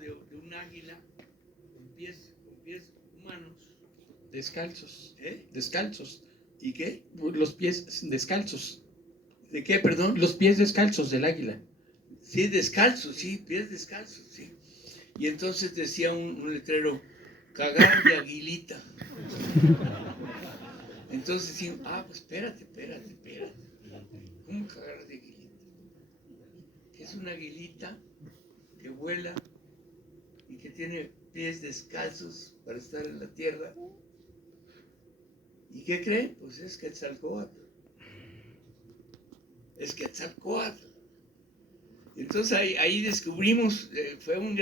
de un águila con pies humanos. Descalzos. ¿Eh? Descalzos. ¿Y qué? Los pies descalzos. ¿De qué, perdón? Los pies descalzos del águila. Sí, descalzos, sí, pies descalzos, sí. Y entonces decía un letrero, cagar de aguilita. Entonces decían, pues espérate. ¿Cómo cagar de aguilita? Es una aguilita que vuela y que tiene pies descalzos para estar en la tierra. ¿Y qué creen? Pues es Quetzalcóatl. Es Quetzalcóatl. Entonces ahí descubrimos, fue una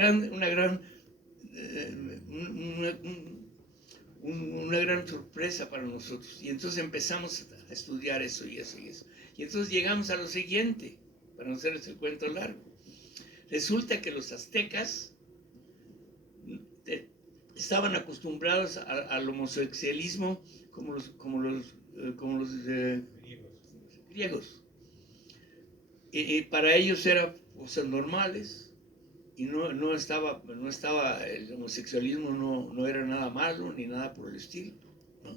gran sorpresa para nosotros. Y entonces empezamos a estudiar eso y eso. Y entonces llegamos a lo siguiente, para no hacerles el cuento largo. Resulta que los aztecas estaban acostumbrados al homosexualismo como los griegos. Y para ellos eran cosas normales y no estaba el homosexualismo, no era nada malo ni nada por el estilo, ¿no?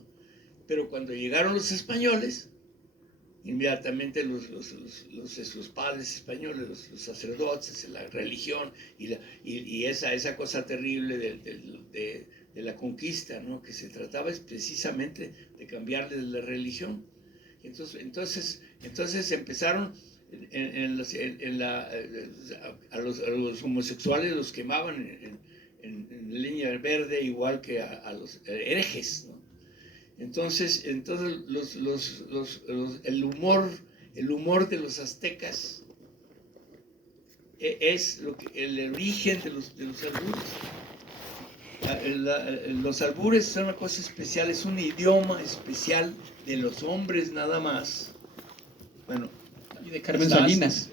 Pero cuando llegaron los españoles, inmediatamente los padres españoles, los sacerdotes, la religión y esa cosa terrible de la conquista, ¿no? Que se trataba precisamente de cambiarle la religión. Entonces empezaron a los homosexuales los quemaban en leña verde, igual que a los herejes, ¿no? Entonces el humor de los aztecas es el origen de los albures. Los albures son una cosa especial, es un idioma especial de los hombres nada más. Bueno, y de Carmen Salinas.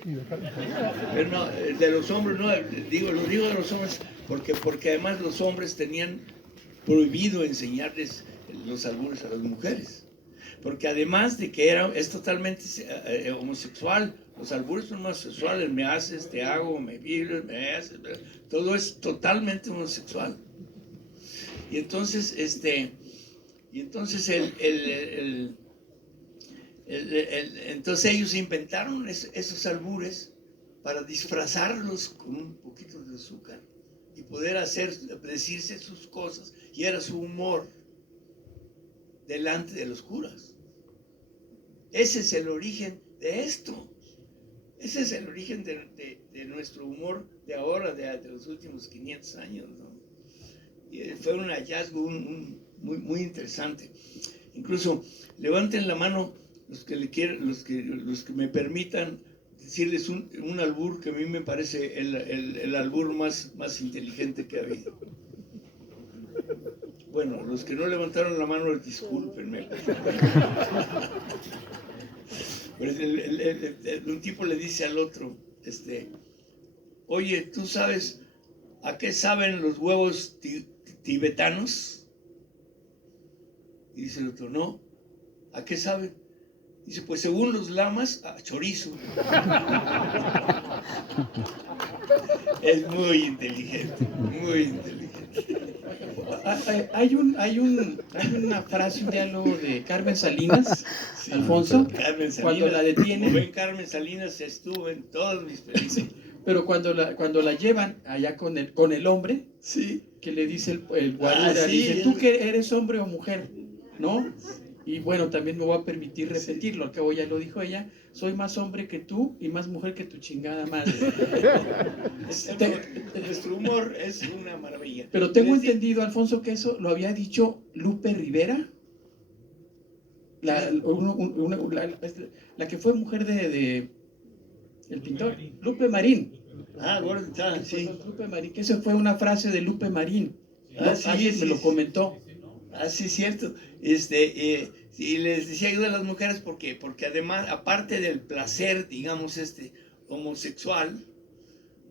Pero no, de los hombres no, lo digo de los hombres porque además los hombres tenían prohibido enseñarles los albures a las mujeres, porque además de que es totalmente homosexual, los albures son más sexuales, me haces, te hago, me vibras, me haces, todo es totalmente homosexual. Y entonces entonces ellos inventaron esos albures para disfrazarlos con un poquito de azúcar y poder decirse sus cosas, y era su humor delante de los curas. Ese es el origen de esto. Ese es el origen de nuestro humor de ahora, de los últimos 500 años, ¿no? Y fue un hallazgo muy interesante. Incluso levanten la mano los que me permitan decirles un albur que a mí me parece el albur más inteligente que ha habido. Bueno, los que no levantaron la mano, discúlpenme. Pues un tipo le dice al otro, oye, ¿tú sabes a qué saben los huevos tibetanos? Y dice el otro, no. ¿A qué saben? Dice, pues según los lamas, a chorizo. Es muy inteligente, muy inteligente. Hay una frase, un diálogo de Carmen Salinas, sí, Alfonso, Carmen Salinas, cuando la detienen. Como ven, Carmen Salinas estuvo en todas mis películas. Pero cuando la llevan allá con el hombre, sí, que le dice el guarura, sí, dice, ¿tú que eres hombre o mujer? ¿No? Y bueno, también me voy a permitir repetirlo, al cabo ya lo dijo ella, soy más hombre que tú y más mujer que tu chingada madre. Nuestro humor es una maravilla. Pero tengo entendido, Alfonso, que eso lo había dicho Lupe Rivera, la que fue mujer de el pintor, Lupe Marín. Bueno, sí. Lupe Marín, que esa fue una frase de Lupe Marín. Sí, me lo comentó. Sí, es cierto. Y les decía yo de las mujeres porque además, aparte del placer, digamos, homosexual,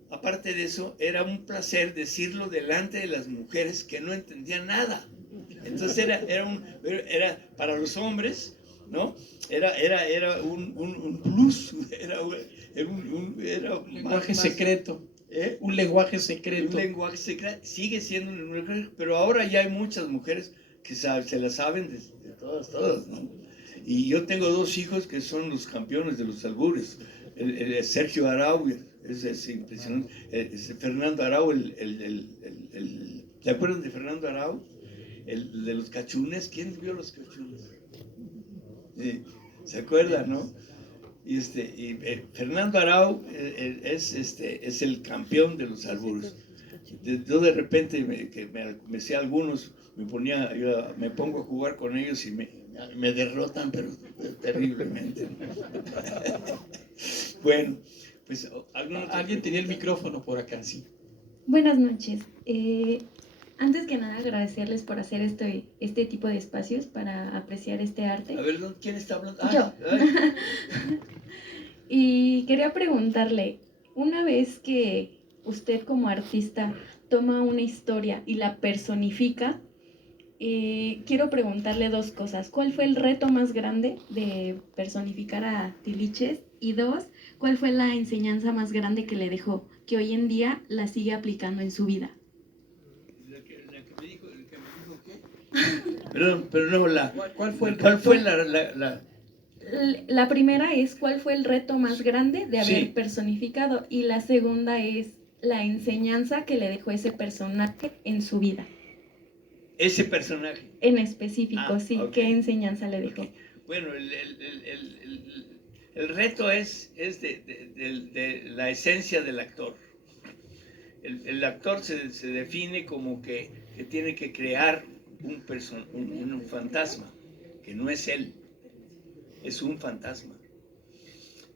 aparte de eso, era un placer decirlo delante de las mujeres que no entendían nada. Entonces era para los hombres, ¿no? Era un plus, era un lenguaje secreto. Un lenguaje secreto. Un lenguaje secreto, sigue siendo un lenguaje, pero ahora ya hay muchas mujeres que se la saben de todas, ¿no? Y yo tengo 2 hijos que son los campeones de los albures. El Sergio Arau, es impresionante. Fernando Arau, ¿te acuerdan de Fernando Arau? El de los cachunes. ¿Quién vio los cachunes? ¿Se acuerdan, no? Y Fernando Arau es el campeón de los albures. Yo de repente me sé algunos, me pongo a jugar con ellos y me derrotan, pero terriblemente. Bueno, pues alguien tenía el micrófono por acá, sí. Buenas noches. Antes que nada, agradecerles por hacer este tipo de espacios para apreciar este arte. A ver, ¿quién está hablando? Yo. Y quería preguntarle, una vez que usted como artista toma una historia y la personifica, quiero preguntarle 2 cosas. ¿Cuál fue el reto más grande de personificar a Tiliches? Y 2, ¿cuál fue la enseñanza más grande que le dejó, que hoy en día la sigue aplicando en su vida? ¿La que me dijo qué? Perdón, pero no, ¿Cuál fue La primera es, ¿cuál fue el reto más grande de haber personificado? Y la segunda es la enseñanza que le dejó ese personaje en su vida. Ese personaje. En específico, sí. Okay. ¿Qué enseñanza le dejó? Okay. Bueno, el reto es de la esencia del actor. El actor se define como que tiene que crear un fantasma, que no es él, es un fantasma.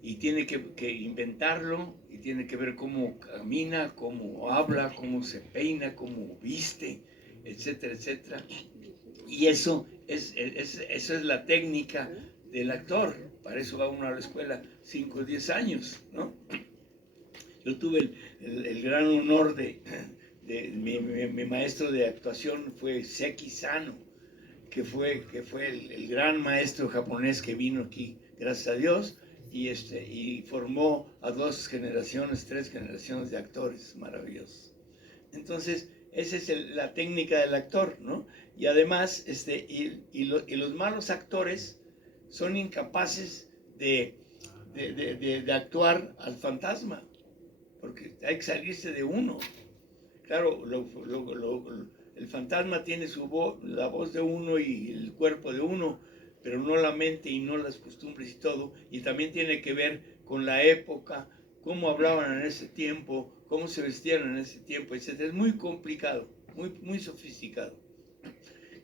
Y tiene que inventarlo, y tiene que ver cómo camina, cómo habla, cómo se peina, cómo viste, etcétera, etcétera. Y eso es la técnica del actor. Para eso va uno a la escuela 5 o 10 años, ¿no? Yo tuve el gran honor de mi maestro de actuación fue Seki Sano, que fue el gran maestro japonés que vino aquí, gracias a Dios, y formó a 2 generaciones, 3 generaciones de actores maravillosos. Entonces, esa es la técnica del actor, ¿no? Y además, los malos actores son incapaces de actuar al fantasma, porque hay que salirse de uno. Claro, el fantasma tiene la voz de uno y el cuerpo de uno, pero no la mente y no las costumbres y todo. Y también tiene que ver con la época, cómo hablaban en ese tiempo, cómo se vestían en ese tiempo, etc. Es muy complicado, muy sofisticado.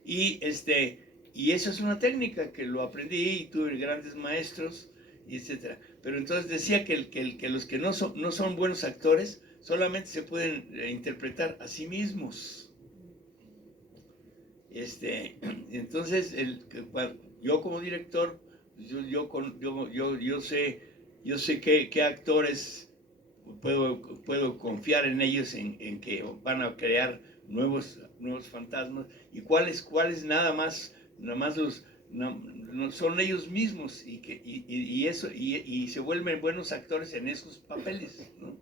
Y eso es una técnica que lo aprendí y tuve grandes maestros, etc. Pero entonces decía que los que no son buenos actores solamente se pueden interpretar a sí mismos. Entonces, yo como director, yo sé qué actores puedo confiar en ellos, en que van a crear nuevos fantasmas, y cuáles nada más no son ellos mismos, y se vuelven buenos actores en esos papeles, ¿no?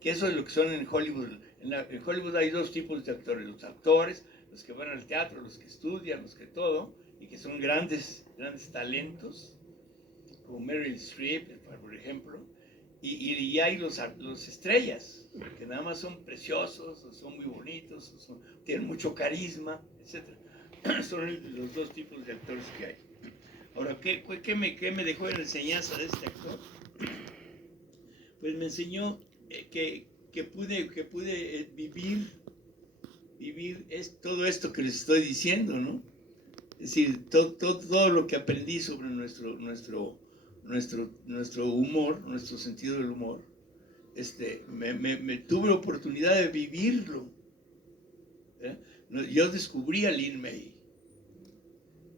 Que eso es lo que son en Hollywood. En Hollywood hay 2 tipos de actores: los que van al teatro, los que estudian, los que todo, y que son grandes talentos, como Meryl Streep, por ejemplo, y hay los estrellas, que nada más son preciosos, o son muy bonitos, tienen mucho carisma, etc. Son los 2 tipos de actores que hay. Ahora, ¿qué me dejó en enseñanza de este actor? Pues me enseñó que pude vivir todo esto que les estoy diciendo, ¿no? Es decir, todo lo que aprendí sobre nuestro humor, nuestro sentido del humor, me tuve la oportunidad de vivirlo. Yo descubrí a Lin May.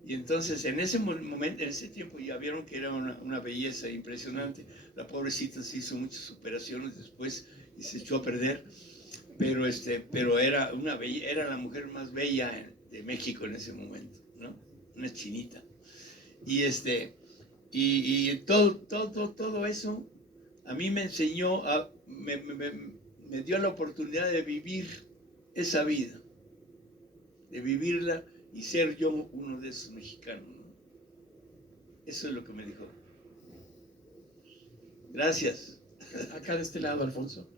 Y entonces en ese momento, en ese tiempo, ya vieron que era una belleza impresionante. La pobrecita se hizo muchas operaciones después y se echó a perder, pero era la mujer más bella de México en ese momento, ¿no? Una chinita. Y todo eso a mí me enseñó, me dio la oportunidad de vivir esa vida, de vivirla y ser yo uno de esos mexicanos, ¿no? Eso es lo que me dijo. Gracias. Acá de este lado, Alfonso.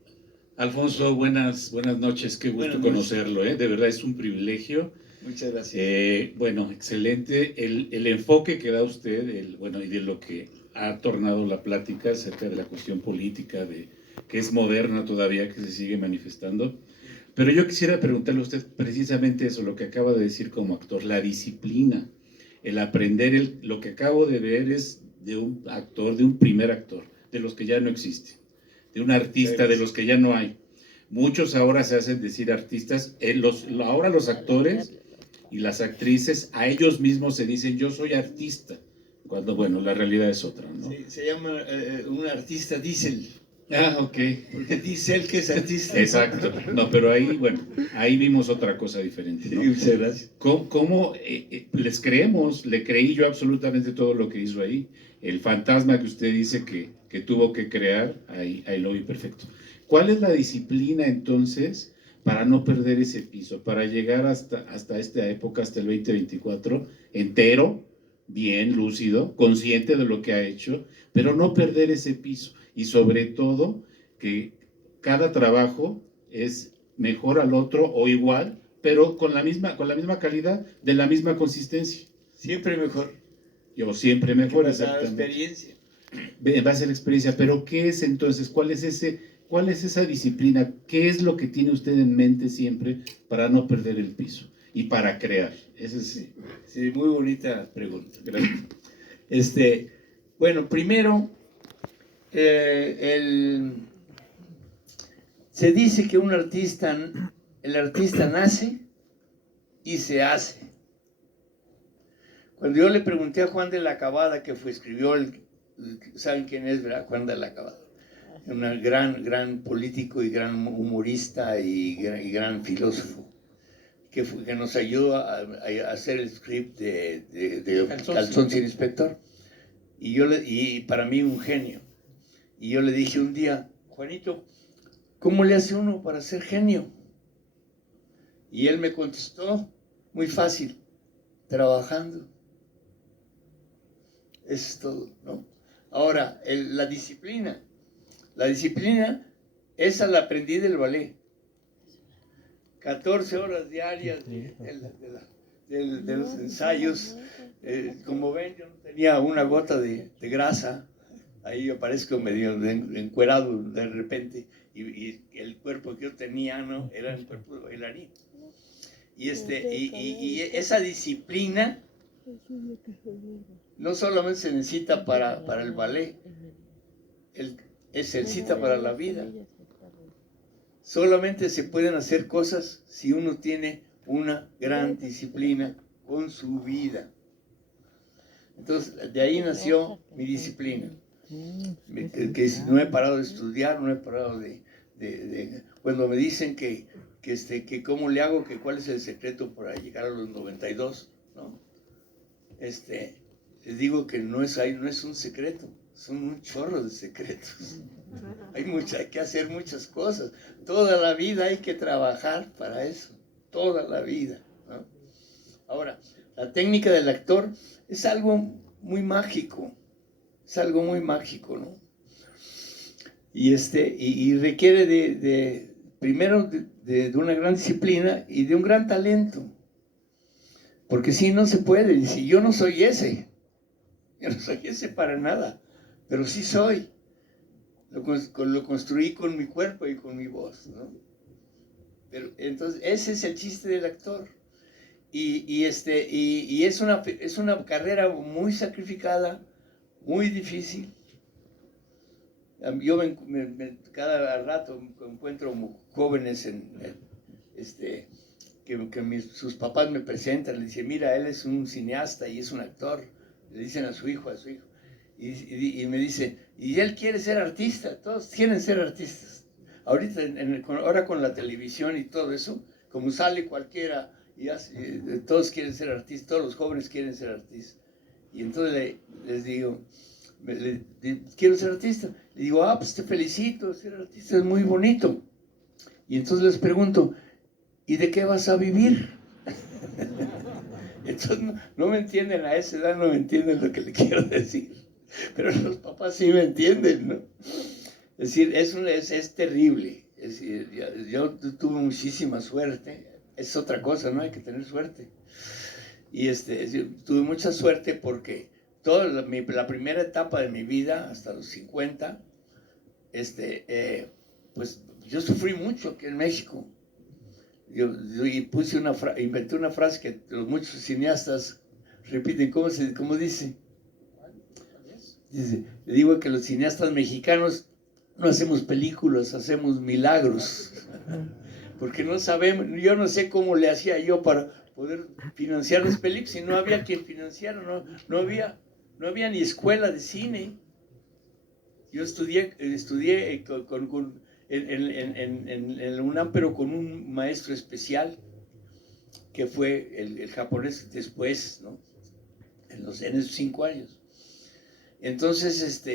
Alfonso, buenas noches, qué gusto conocerlo, de verdad es un privilegio. Muchas gracias. Bueno, excelente el enfoque que da usted, y de lo que ha tornado la plática acerca de la cuestión política, que es moderna todavía, que se sigue manifestando. Pero yo quisiera preguntarle a usted precisamente eso, lo que acaba de decir como actor, la disciplina, el aprender, lo que acabo de ver es de un actor, de un primer actor, de los que ya no existen, de un artista, de los que ya no hay. Muchos ahora se hacen decir artistas, ahora los actores y las actrices a ellos mismos se dicen yo soy artista, cuando bueno, la realidad es otra, ¿no? Sí, se llama un artista diésel. Ah, ok. Porque dice él que es artista. Exacto. No, pero ahí vimos otra cosa diferente, ¿no? Sí, muchas gracias. ¿Cómo les creemos? Le creí yo absolutamente todo lo que hizo ahí. El fantasma que usted dice que tuvo que crear, ahí lo vi perfecto. ¿Cuál es la disciplina entonces para no perder ese piso, para llegar hasta esta época, hasta el 2024, entero, bien, lúcido, consciente de lo que ha hecho, pero no perder ese piso? Y sobre todo, que cada trabajo es mejor al otro o igual, pero con la misma calidad, de la misma consistencia. Siempre mejor. Yo siempre mejor, exactamente. Experiencia. Va a ser experiencia, pero ¿qué es entonces? ¿Cuál es esa disciplina? ¿Qué es lo que tiene usted en mente siempre para no perder el piso y para crear? Sí, muy bonita pregunta. Gracias. Bueno, primero, se dice que el artista nace y se hace. Cuando yo le pregunté a Juan de la Cabada, que escribió ¿saben quién es, verdad? Juan de la Cabada. Un gran político y gran humorista y gran filósofo, que nos ayudó a hacer el script de Calzón sin Inspector. Y para mí un genio. Y yo le dije un día, Juanito, ¿cómo le hace uno para ser genio? Y él me contestó, muy fácil, trabajando. Eso es todo, ¿no? Ahora, la disciplina. La disciplina, esa la aprendí del ballet. 14 horas diarias de los ensayos. Como ven, yo no tenía una gota de grasa. Ahí yo parezco medio encuerado de repente. Y el cuerpo que yo tenía, ¿no? Era el cuerpo de bailarín. Y esa disciplina no solamente se necesita para el ballet, se necesita para la vida. Solamente se pueden hacer cosas si uno tiene una gran disciplina con su vida. Entonces, de ahí nació mi disciplina. Que no he parado de estudiar, no he parado cuando me dicen que cómo le hago, que cuál es el secreto para llegar a los 92, ¿no? Les digo que no es un secreto, son un chorro de secretos. Hay que hacer muchas cosas. Toda la vida hay que trabajar para eso, toda la vida, ¿no? Ahora, la técnica del actor es algo muy mágico, ¿no? Y requiere primero de una gran disciplina y de un gran talento. Porque si no se puede, y si yo no soy ese para nada, pero sí soy. Lo construí con mi cuerpo y con mi voz, ¿no? Pero entonces ese es el chiste del actor. Y es una carrera muy sacrificada, muy difícil. Yo cada rato encuentro jóvenes que sus papás me presentan, le dicen, mira, él es un cineasta y es un actor, le dicen a su hijo, y me dice, y él quiere ser artista, todos quieren ser artistas. Ahorita, ahora con la televisión y todo eso, como sale cualquiera, todos quieren ser artistas, todos los jóvenes quieren ser artistas. Y entonces les digo, quiero ser artista. Le digo, pues te felicito, ser artista es muy bonito. Y entonces les pregunto, ¿y de qué vas a vivir? Entonces no me entienden, a esa edad no me entienden lo que le quiero decir, pero los papás sí me entienden, ¿no? Es decir, es terrible. Es decir, yo tuve muchísima suerte, es otra cosa, ¿no? Hay que tener suerte. Y tuve mucha suerte porque toda la primera etapa de mi vida, hasta los 50, pues yo sufrí mucho aquí en México. Yo inventé una frase que los muchos cineastas repiten. ¿Cómo dice? Dice, le digo que los cineastas mexicanos no hacemos películas, hacemos milagros. Porque no sabemos, yo no sé cómo le hacía yo para poder financiar las películas, y no había quien financiara, no había ni escuela de cine. Yo estudié en el UNAM, pero con un maestro especial, que fue el japonés después, ¿no? En esos 5 años. Entonces,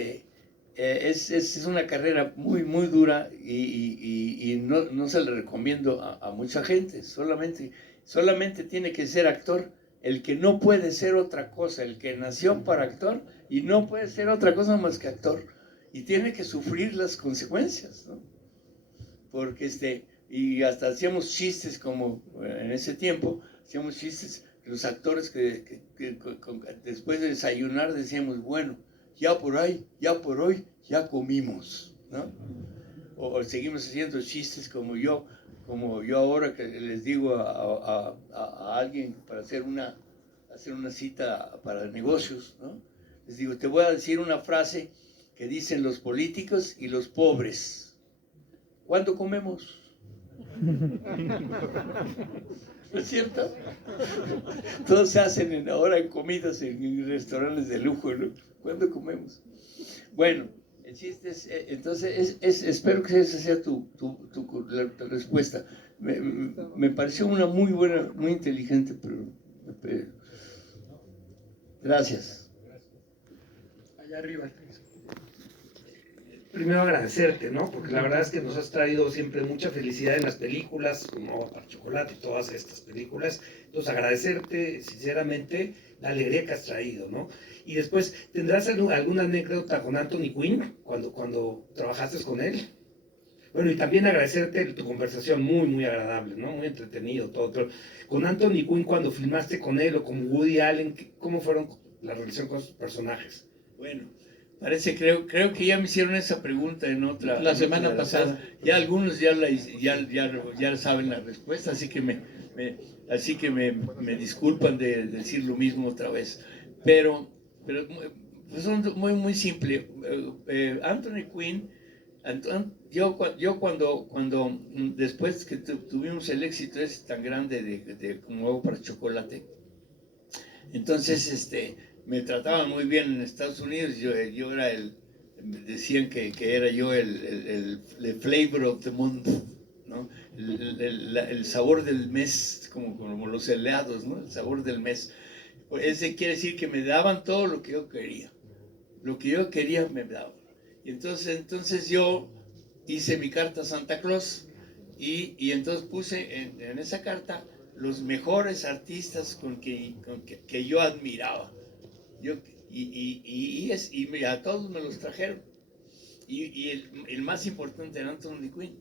es una carrera muy, muy dura, y no se le recomiendo a mucha gente. Solamente tiene que ser actor el que no puede ser otra cosa, el que nació para actor y no puede ser otra cosa más que actor, y tiene que sufrir las consecuencias, ¿no? Porque y hasta hacíamos chistes, como en ese tiempo, hacíamos chistes, los actores que después de desayunar decíamos, bueno, ya por hoy ya comimos, ¿no? O seguimos haciendo chistes como yo ahora que les digo a alguien para hacer una cita para negocios, ¿no? Les digo, te voy a decir una frase que dicen los políticos y los pobres. ¿Cuándo comemos? ¿No es cierto? Todos se hacen ahora en comidas en restaurantes de lujo, ¿no? ¿Cuándo comemos? Bueno, el chiste es, entonces, espero que esa sea la respuesta. Me pareció una muy buena, muy inteligente, pero gracias. Allá arriba. Primero agradecerte, ¿no? Porque la verdad es que nos has traído siempre mucha felicidad en las películas, como para Chocolate y todas estas películas. Entonces agradecerte sinceramente la alegría que has traído, ¿no? Y después, ¿tendrás alguna anécdota con Anthony Quinn cuando trabajaste con él? Bueno, y también agradecerte tu conversación, muy, muy agradable, ¿no? Muy entretenido, todo. Pero con Anthony Quinn, cuando filmaste con él o con Woody Allen, ¿cómo fueron la relación con sus personajes? Bueno, creo que ya me hicieron esa pregunta La semana pasada. Ya algunos ya saben la respuesta, así que me disculpan de decir lo mismo otra vez. Pero son muy, muy simple. Anthony Quinn, yo cuando después que tuvimos el éxito tan grande de Como Agua para Chocolate, entonces me trataban muy bien en Estados Unidos. Yo era decían que era yo el flavor of the month, ¿no? El sabor del mes, como los helados, ¿no? El sabor del mes. Ese quiere decir que me daban todo lo que yo quería. Lo que yo quería me daban. Y entonces yo hice mi carta a Santa Claus, y entonces puse en esa carta los mejores artistas que yo admiraba. Y a todos me los trajeron. Y el más importante era Anthony Quinn,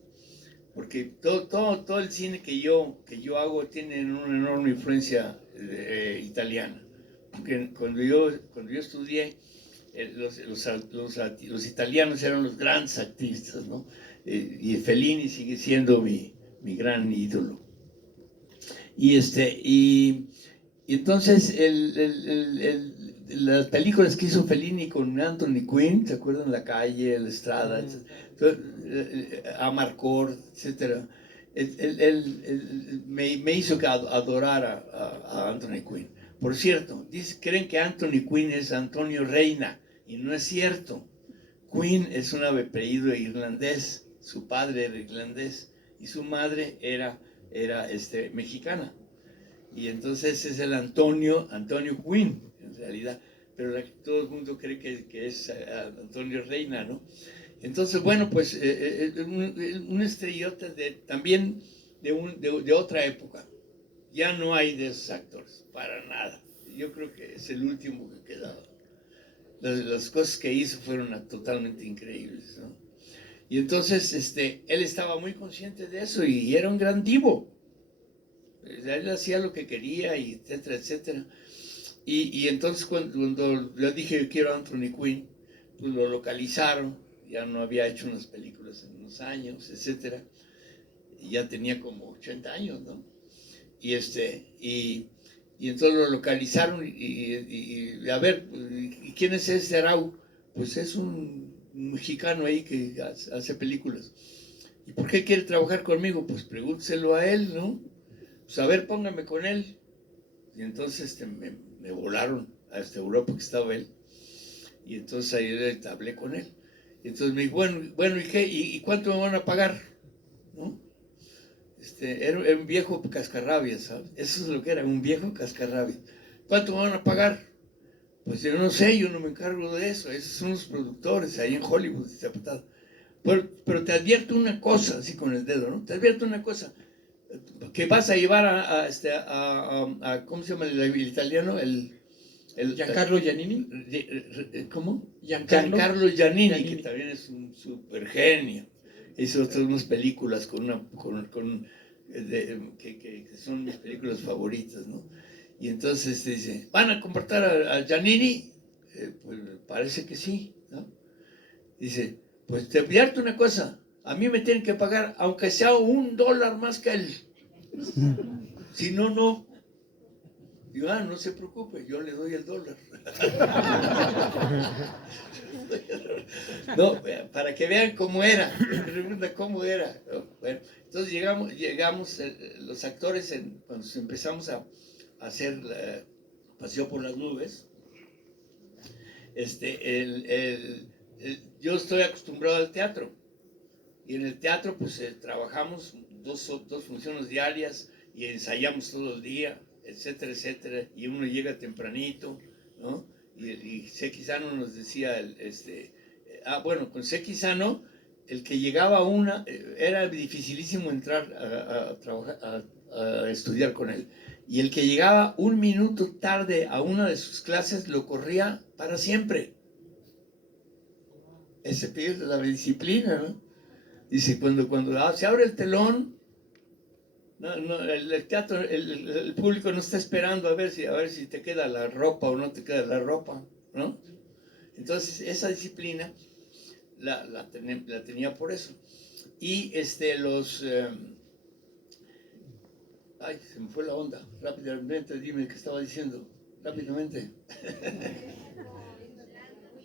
porque todo el cine que yo hago tiene una enorme influencia italiana. Porque cuando yo estudié, los italianos eran los grandes artistas, ¿no? Y Fellini sigue siendo mi gran ídolo. Y entonces las películas que hizo Fellini con Anthony Quinn, ¿se acuerdan? La calle, La Estrada, Amarcord, etcétera. Me hizo adorar a Anthony Quinn. Por cierto, creen que Anthony Quinn es Antonio Reina, y no es cierto. Quinn es un apellido irlandés, su padre era irlandés y su madre era mexicana. Y entonces es el Antonio Quinn, en realidad. Pero todo el mundo cree que es Antonio Reina, ¿no? Entonces, bueno, pues un estrellota también de otra época. Ya no hay de esos actores, para nada. Yo creo que es el último que quedaba. Las cosas que hizo fueron totalmente increíbles, ¿no? Y entonces él estaba muy consciente de eso y era un gran divo. Él hacía lo que quería, y etcétera, etcétera. Y entonces cuando yo dije que quiero a Anthony Quinn, pues lo localizaron. Ya no había hecho unas películas en unos años, etcétera. Y ya tenía como 80 años, ¿no? Y y entonces lo localizaron y a ver, ¿y quién es ese Arau? Pues es un mexicano ahí que hace películas. ¿Y por qué quiere trabajar conmigo? Pues pregúnteselo a él, ¿no? Pues a ver, póngame con él. Y entonces me volaron a Europa que estaba él. Y entonces ahí hablé con él. Y entonces me dijo, bueno, ¿y qué? ¿Y cuánto me van a pagar? ¿No? Era un viejo cascarrabias, ¿sabes? Eso es lo que era, un viejo cascarrabias. ¿Cuánto me van a pagar? Pues yo no sé, yo no me encargo de eso. Esos son los productores ahí en Hollywood. Pero te advierto una cosa, así con el dedo, ¿no? Te advierto una cosa, que vas a llevar ¿cómo se llama el italiano? Giancarlo Giannini. ¿Cómo? Giancarlo Giannini, que también es un super genio. Hizo unas películas que son mis películas favoritas, ¿no? Y entonces dice, ¿van a contratar a Giannini? Pues parece que sí, ¿no? Dice, pues te advierto una cosa, a mí me tienen que pagar aunque sea $1 más que él. Si no, no. Digo, no se preocupe, yo le doy el $1. No, para que vean cómo era, cómo era. Bueno, entonces llegamos los actores, cuando empezamos a hacer Paseo por las Nubes, yo estoy acostumbrado al teatro, y en el teatro pues trabajamos dos funciones diarias y ensayamos todo el día, etcétera, etcétera, y uno llega tempranito, ¿no? Y Seki Sano nos decía, bueno, con Seki Sano, el que llegaba era dificilísimo entrar a trabajar, a estudiar con él. Y el que llegaba 1 minuto tarde a una de sus clases lo corría para siempre. Ese pierde la disciplina, ¿no? Dice, cuando se abre el telón, el teatro, el público no está esperando a ver si te queda la ropa o no te queda la ropa, ¿no? Entonces, esa disciplina la tenía por eso. Y ay, se me fue la onda. Rápidamente, dime qué estaba diciendo. Rápidamente.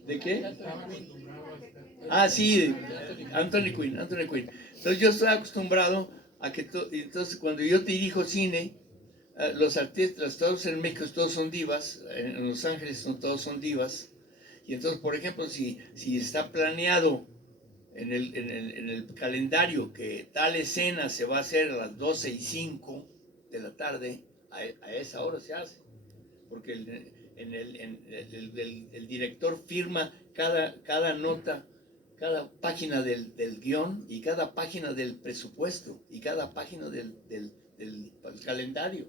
¿De qué? Sí, Anthony Quinn. Entonces yo estoy acostumbrado a que entonces cuando yo dirijo cine, los artistas, todos en México, todos son divas, en Los Ángeles todos son divas, y entonces, por ejemplo, si está planeado en el calendario que tal escena se va a hacer a las 12:05 de la tarde, a esa hora se hace, porque el director firma cada nota, cada página del guión, y cada página del presupuesto, y cada página del calendario.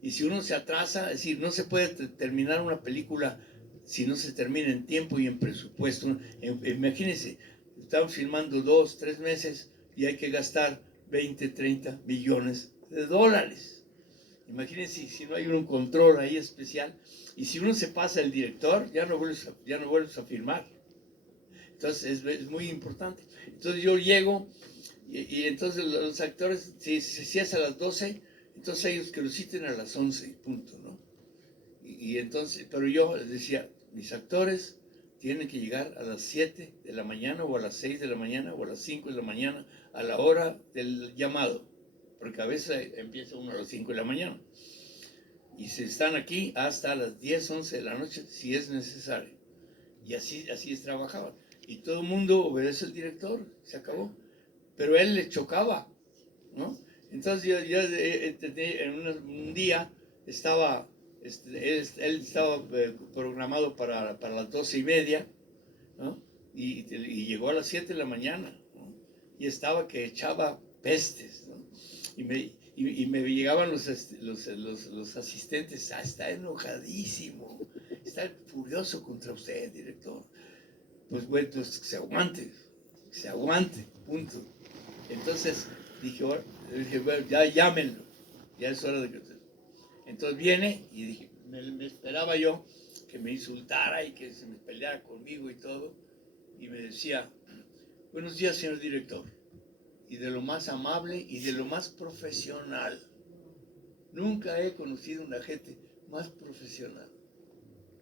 Y si uno se atrasa, es decir, no se puede terminar una película si no se termina en tiempo y en presupuesto. Imagínense, estamos filmando 2, 3 meses y hay que gastar 20, 30 millones de dólares. Imagínense si no hay un control ahí especial. Y si uno se pasa el director, ya no vuelves a filmar. Entonces es muy importante. Entonces yo llego y entonces los actores, si es a las 12, entonces ellos que lo citen a las 11, punto, ¿no? Y entonces, pero yo les decía, mis actores tienen que llegar a las 7 de la mañana o a las 6 de la mañana o a las 5 de la mañana a la hora del llamado, porque a veces empieza uno a las 5 de la mañana. Y se están aquí hasta las 10, 11 de la noche si es necesario. Y así trabajaban. Y todo el mundo obedece al director, se acabó. Pero él le chocaba, ¿no? Entonces yo en un día estaba, él estaba programado para las 12:30, ¿no? y llegó a las 7 de la mañana, ¿no? Y estaba que echaba pestes, ¿no? Y me llegaban los asistentes, está enojadísimo, está furioso contra usted, director. Pues bueno, entonces que se aguante, punto. Entonces dije, bueno, ya llámenlo, ya es hora de que usted. Entonces viene y dije, me esperaba yo que me insultara y que se me peleara conmigo y todo, y me decía, buenos días, señor director, y de lo más amable y de lo más profesional. Nunca he conocido una gente más profesional.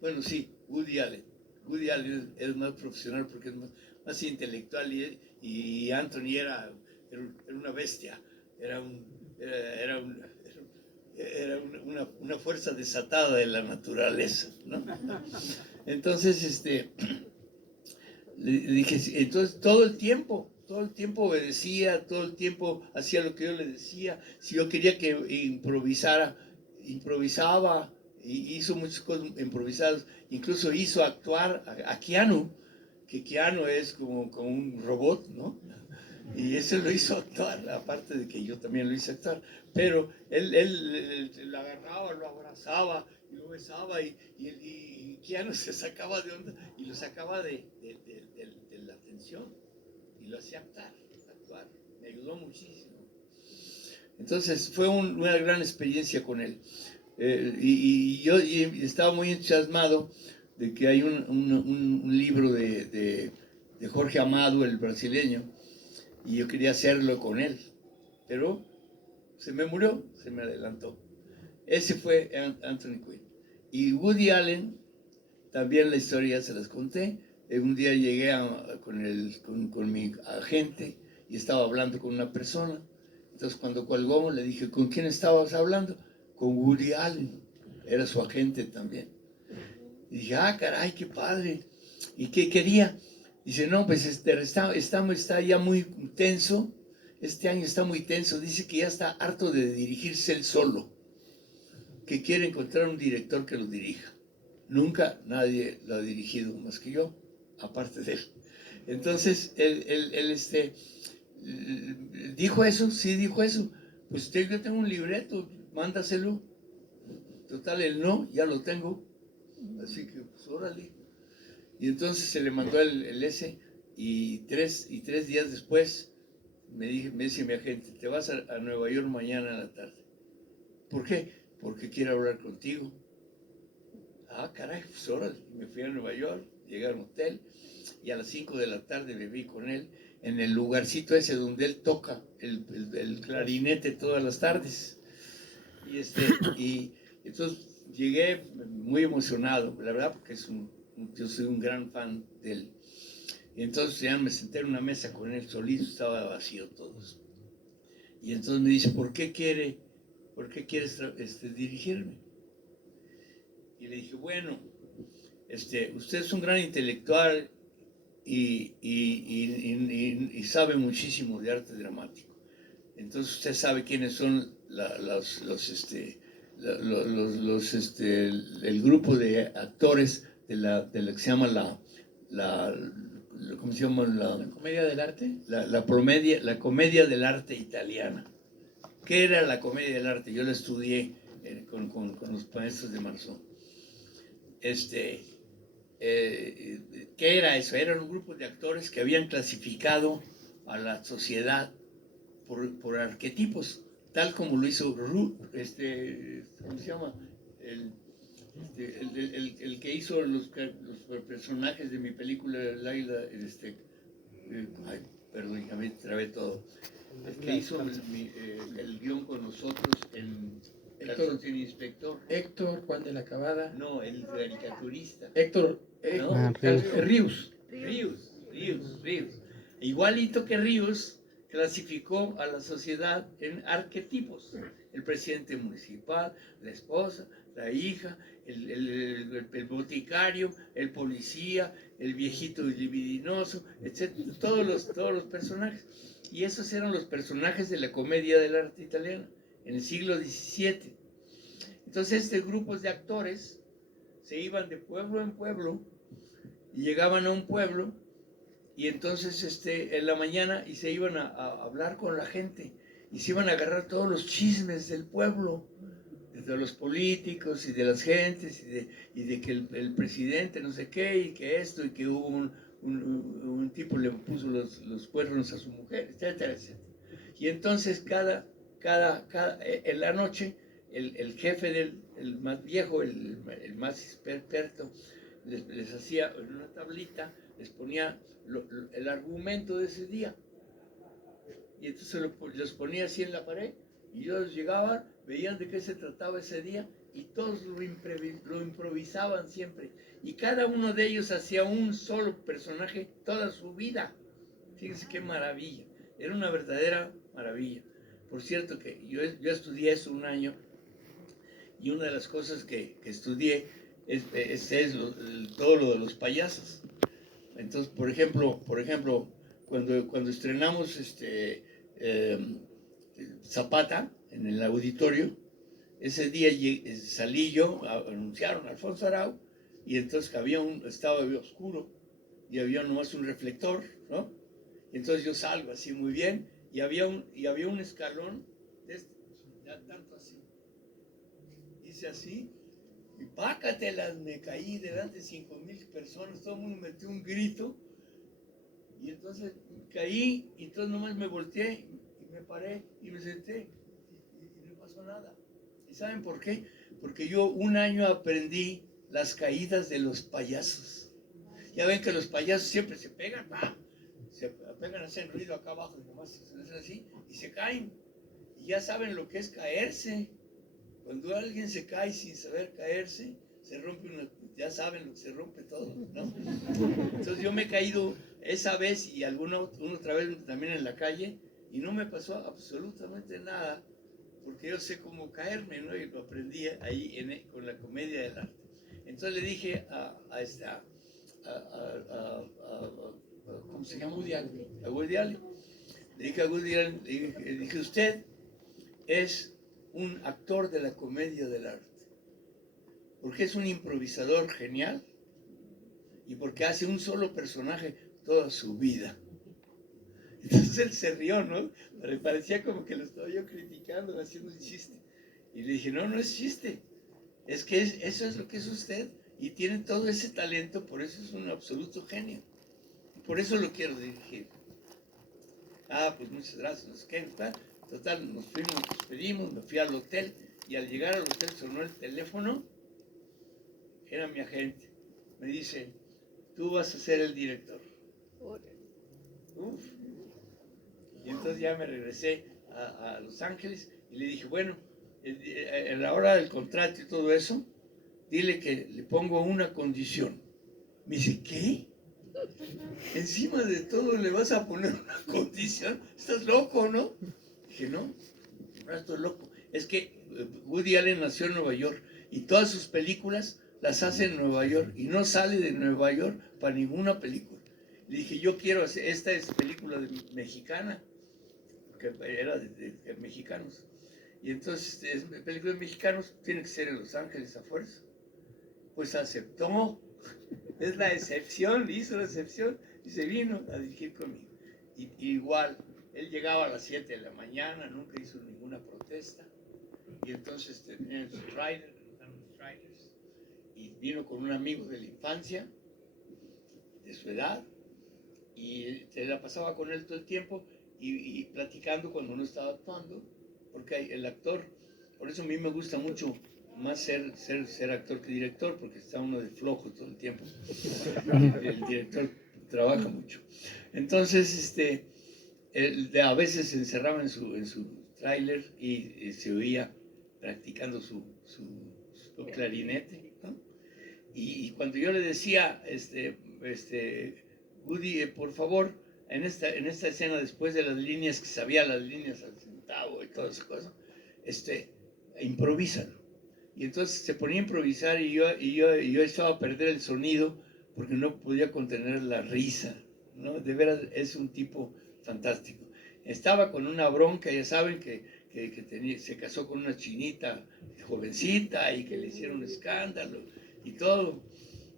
Bueno, sí, Woody Allen. Woody Allen es más profesional porque es más intelectual y Anthony era una bestia, era una fuerza desatada de la naturaleza, ¿no? Entonces, le dije, entonces todo el tiempo obedecía, todo el tiempo hacía lo que yo le decía. Si yo quería que improvisaba, y hizo muchas cosas improvisadas, incluso hizo actuar a Keanu, que Keanu es como un robot, ¿no? Y ese lo hizo actuar, aparte de que yo también lo hice actuar, pero él lo agarraba, lo abrazaba y lo besaba y Keanu se sacaba de onda y lo sacaba de la atención y lo hacía actuar, me ayudó muchísimo. Entonces fue una gran experiencia con él. Y yo estaba muy entusiasmado de que hay un libro de Jorge Amado, el brasileño, y yo quería hacerlo con él, pero se me murió, se me adelantó. Ese fue Anthony Quinn. Y Woody Allen, también la historia se las conté. Un día llegué con mi agente y estaba hablando con una persona. Entonces cuando colgó le dije, ¿con quién estabas hablando? Con Woody Allen, era su agente también. Y dije, caray, qué padre. ¿Y qué quería? Dice, no, pues está ya muy tenso, este año está muy tenso, dice que ya está harto de dirigirse él solo, que quiere encontrar un director que lo dirija. Nunca nadie lo ha dirigido más que yo, aparte de él. Entonces, él dijo eso, sí dijo eso. Pues yo tengo un libreto, mándaselo. Total, el no, ya lo tengo. Así que, pues, órale. Y entonces se le mandó el ese y tres días después me dice mi agente, te vas a Nueva York mañana en la tarde. ¿Por qué? Porque quiero hablar contigo. Caray, pues órale. Me fui a Nueva York, llegué al hotel y a las 5 de la tarde me vi con él en el lugarcito ese donde él toca el clarinete todas las tardes. Y entonces llegué muy emocionado, la verdad, porque yo soy un gran fan de él. Y entonces ya me senté en una mesa con él solito, estaba vacío todo. Y entonces me dice, ¿por qué quieres dirigirme? Y le dije, bueno, usted es un gran intelectual y sabe muchísimo de arte dramático. Entonces usted sabe quiénes son el grupo de actores de la que se llama ¿cómo se llama? ¿La comedia del arte? La comedia del arte italiana. ¿Qué era la comedia del arte? Yo la estudié con los maestros de Marzón. ¿Qué era eso? Eran un grupo de actores que habían clasificado a la sociedad por arquetipos, tal como lo hizo ¿cómo se llama? El que hizo los personajes de mi película Laila, ay, perdón, ya me trabé todo. El que hizo el guión con nosotros en Héctor Inspector. Héctor, Juan de la Cabada. No, el caricaturista. Héctor, ¿no? Ríos. Igualito que Ríos, clasificó a la sociedad en arquetipos. El presidente municipal, la esposa, la hija, el boticario, el policía, el viejito libidinoso, etc. Todos los personajes. Y esos eran los personajes de la comedia del arte italiano en el siglo XVII. Entonces, grupos de actores se iban de pueblo en pueblo y llegaban a un pueblo y entonces en la mañana y se iban a hablar con la gente y se iban a agarrar todos los chismes del pueblo, de los políticos y de las gentes y de que el presidente no sé qué y que esto y que hubo un tipo le puso los cuernos a su mujer, etcétera, etcétera. Y entonces en la noche el jefe el más viejo, el más experto, les hacía en una tablita, les ponía el argumento de ese día. Y entonces los ponía así en la pared y ellos llegaban, veían de qué se trataba ese día y todos lo improvisaban siempre. Y cada uno de ellos hacía un solo personaje toda su vida. Fíjense qué maravilla. Era una verdadera maravilla. Por cierto que yo estudié eso un año y una de las cosas que estudié es todo lo de los payasos. Entonces, por ejemplo cuando estrenamos Zapata en el auditorio, ese día salí yo, anunciaron a Alfonso Arau, y entonces estaba oscuro y había nomás un reflector, ¿no? Y entonces yo salgo así muy bien y había un escalón ya tanto así, hice así y pácatelas, me caí delante de 5,000 personas, todo el mundo metió un grito y entonces caí y entonces nomás me volteé y me paré y me senté y no pasó nada. ¿Y saben por qué? Porque yo un año aprendí las caídas de los payasos. Ya ven que los payasos siempre se pegan, ¡pam! Se pegan, hacen ruido acá abajo y nomás se hacen así y se caen. Y ya saben lo que es caerse. Cuando alguien se cae sin saber caerse, se rompe ya saben lo que se rompe todo, ¿no? Entonces yo me he caído esa vez y una otra vez también en la calle y no me pasó absolutamente nada porque yo sé cómo caerme, ¿no? Y lo aprendí ahí con la comedia del arte. Entonces le dije ¿cómo se llama? A Woody Allen. Le dije a Woody Allen, le dije, usted es un actor de la comedia del arte, porque es un improvisador genial y porque hace un solo personaje toda su vida. Entonces él se rió, ¿no? Me parecía como que lo estaba yo criticando, haciendo un chiste. Y le dije, no es chiste, es que eso es lo que es usted y tiene todo ese talento, por eso es un absoluto genio. Por eso lo quiero dirigir. Pues muchas gracias. Total, nos despedimos, me fui al hotel y al llegar al hotel sonó el teléfono, era mi agente. Me dice, tú vas a ser el director. Uf. Y entonces ya me regresé a Los Ángeles y le dije, bueno, en la hora del contrato y todo eso, dile que le pongo una condición. Me dice, ¿qué? Encima de todo le vas a poner una condición. ¿Estás loco, no? Dije, no estoy loco. Es que Woody Allen nació en Nueva York y todas sus películas las hace en Nueva York y no sale de Nueva York para ninguna película. Le dije, yo quiero hacer, esta es película mexicana, que era de mexicanos. Y entonces, es película de mexicanos, tiene que ser en Los Ángeles a fuerza. Pues aceptó. Es la excepción, hizo la excepción y se vino a dirigir conmigo. Y igual, él llegaba a las 7 de la mañana, nunca hizo ninguna protesta. Y entonces tenía su trailer, los trailers, y vino con un amigo de la infancia, de su edad, y se la pasaba con él todo el tiempo y platicando cuando no estaba actuando, porque el actor, por eso a mí me gusta mucho más ser actor que director, porque está uno de flojo todo el tiempo. El director trabaja mucho. Entonces, a veces se encerraba en su tráiler y se oía practicando su clarinete, ¿no? Y cuando yo le decía, Woody, por favor, en esta escena, después de las líneas, que sabía las líneas al centavo y todas esas cosas, improvísalo. Y entonces se ponía a improvisar y yo estaba a perder el sonido porque no podía contener la risa, ¿no? De veras, es un tipo fantástico. Estaba con una bronca, ya saben, que se casó con una chinita jovencita y que le hicieron un escándalo y todo.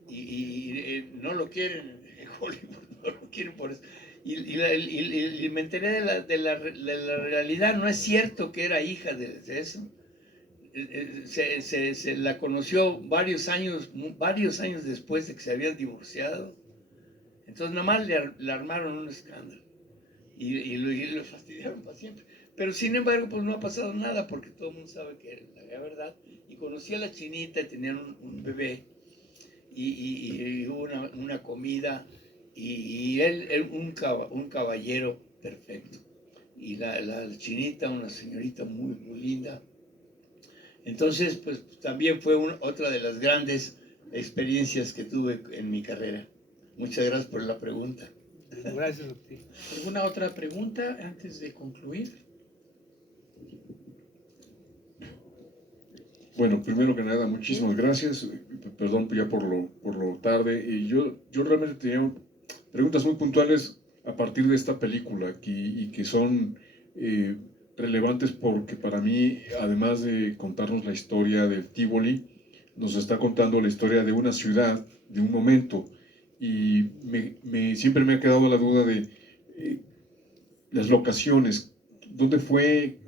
Y no lo quieren en Hollywood. no lo quieren por eso. Y me enteré de la realidad, no es cierto que era hija de eso. Se la conoció varios años después de que se habían divorciado. Entonces nada más le armaron un escándalo y lo fastidiaron para siempre. Pero sin embargo, pues no ha pasado nada porque todo el mundo sabe que la verdad. Y conocí a la chinita y tenían un bebé y hubo una comida y él un caballero perfecto. Y la chinita, una señorita muy, muy linda. Entonces, pues también fue otra de las grandes experiencias que tuve en mi carrera. Muchas gracias por la pregunta. Gracias a ti. ¿Alguna otra pregunta antes de concluir? Bueno, primero que nada, muchísimas gracias. Perdón ya por lo tarde. Y yo realmente tenía preguntas muy puntuales a partir de esta película y que son relevantes porque para mí, además de contarnos la historia del Tívoli, nos está contando la historia de una ciudad, de un momento. Y siempre me ha quedado la duda de las locaciones. ¿Dónde fue?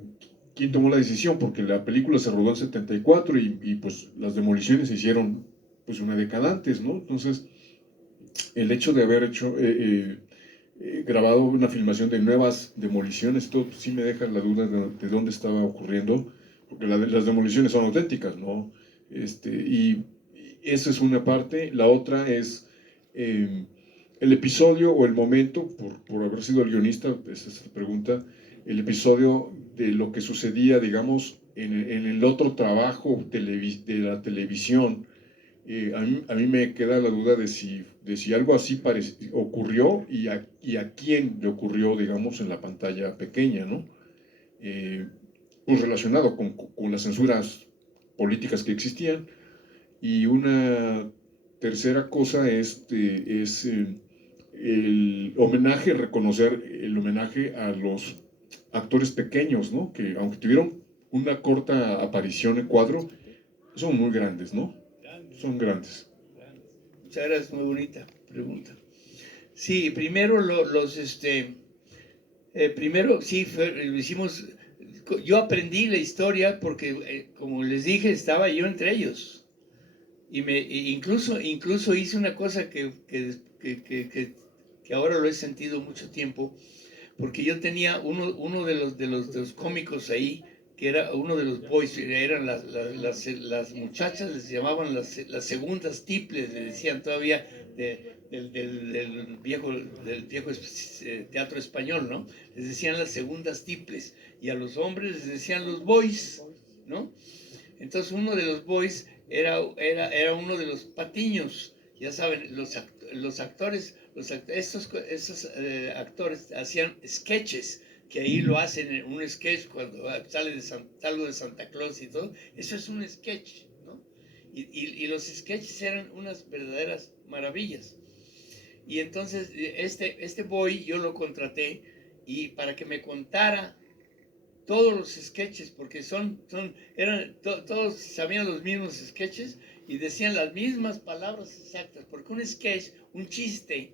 ¿Quién tomó la decisión? Porque la película se rodó en 74 y pues las demoliciones se hicieron pues una década antes, ¿no? Entonces, el hecho de haber hecho grabado una filmación de nuevas demoliciones, todo sí me deja la duda de dónde estaba ocurriendo, porque las demoliciones son auténticas, ¿no? Y esa es una parte. La otra es el episodio o el momento, por haber sido el guionista, esa es la pregunta, el episodio de lo que sucedía, digamos, en el otro trabajo de la televisión. A mí me queda la duda de si algo así ocurrió y a quién le ocurrió, digamos, en la pantalla pequeña, ¿no? Pues relacionado con las censuras políticas que existían. Y una tercera cosa es el homenaje, reconocer el homenaje a los actores pequeños, ¿no? Que aunque tuvieron una corta aparición en cuadro, son muy grandes, ¿no? Son grandes. Muchas gracias, muy bonita pregunta. Sí, primero primero sí, lo hicimos, yo aprendí la historia porque, como les dije, estaba yo entre ellos. Incluso hice una cosa que ahora lo he sentido mucho tiempo, porque yo tenía uno de los cómicos ahí, que era uno de los boys, eran las muchachas, les llamaban las segundas tiples, le decían todavía, del viejo teatro español, ¿no? Les decían las segundas tiples, y a los hombres les decían los boys, ¿no? Entonces uno de los boys era uno de los patiños, ya saben, los actores, estos actores hacían sketches, que ahí lo hacen en un sketch cuando sale algo de Santa Claus y todo, eso es un sketch, ¿no? Y los sketches eran unas verdaderas maravillas. Y entonces este boy yo lo contraté y para que me contara todos los sketches, porque todos sabían los mismos sketches y decían las mismas palabras exactas, porque un sketch, un chiste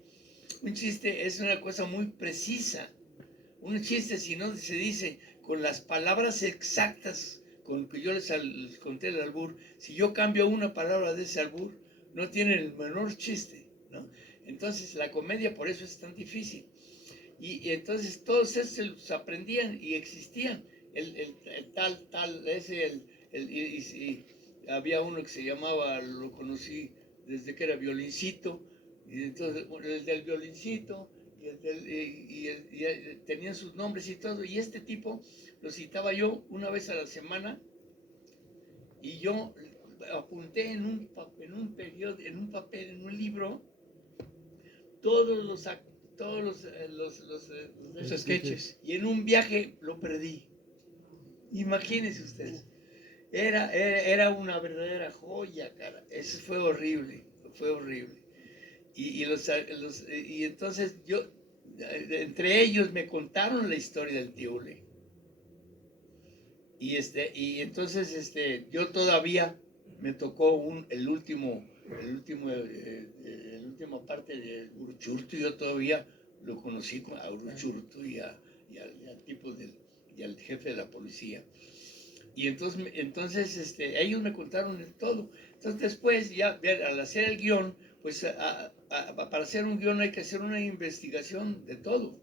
es una cosa muy precisa. Un chiste, si no se dice con las palabras exactas con que yo les conté el albur, si yo cambio una palabra de ese albur, no tiene el menor chiste, ¿no? Entonces la comedia por eso es tan difícil. Y entonces todos esos aprendían y existían. El y había uno que se llamaba, lo conocí desde que era violincito, y entonces el del violincito, y tenían sus nombres y todo, y este tipo lo citaba yo una vez a la semana, y yo apunté en un papel, en un libro, todos los sketches. Y en un viaje lo perdí. Imagínense ustedes. Era una verdadera joya, cara. Eso fue horrible. Y entonces entre ellos me contaron la historia del Tívoli. Y entonces yo todavía me tocó el último última parte de Uruchurtu, yo todavía lo conocí a Uruchurtu y al tipo y al jefe de la policía. Y entonces ellos me contaron de todo. Entonces después, ya al hacer el guión, pues para hacer un guión hay que hacer una investigación de todo.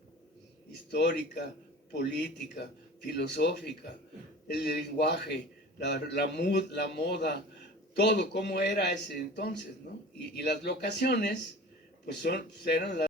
Histórica, política, filosófica, el lenguaje, la moda, todo, cómo era ese entonces, ¿no? Y las locaciones, pues eran las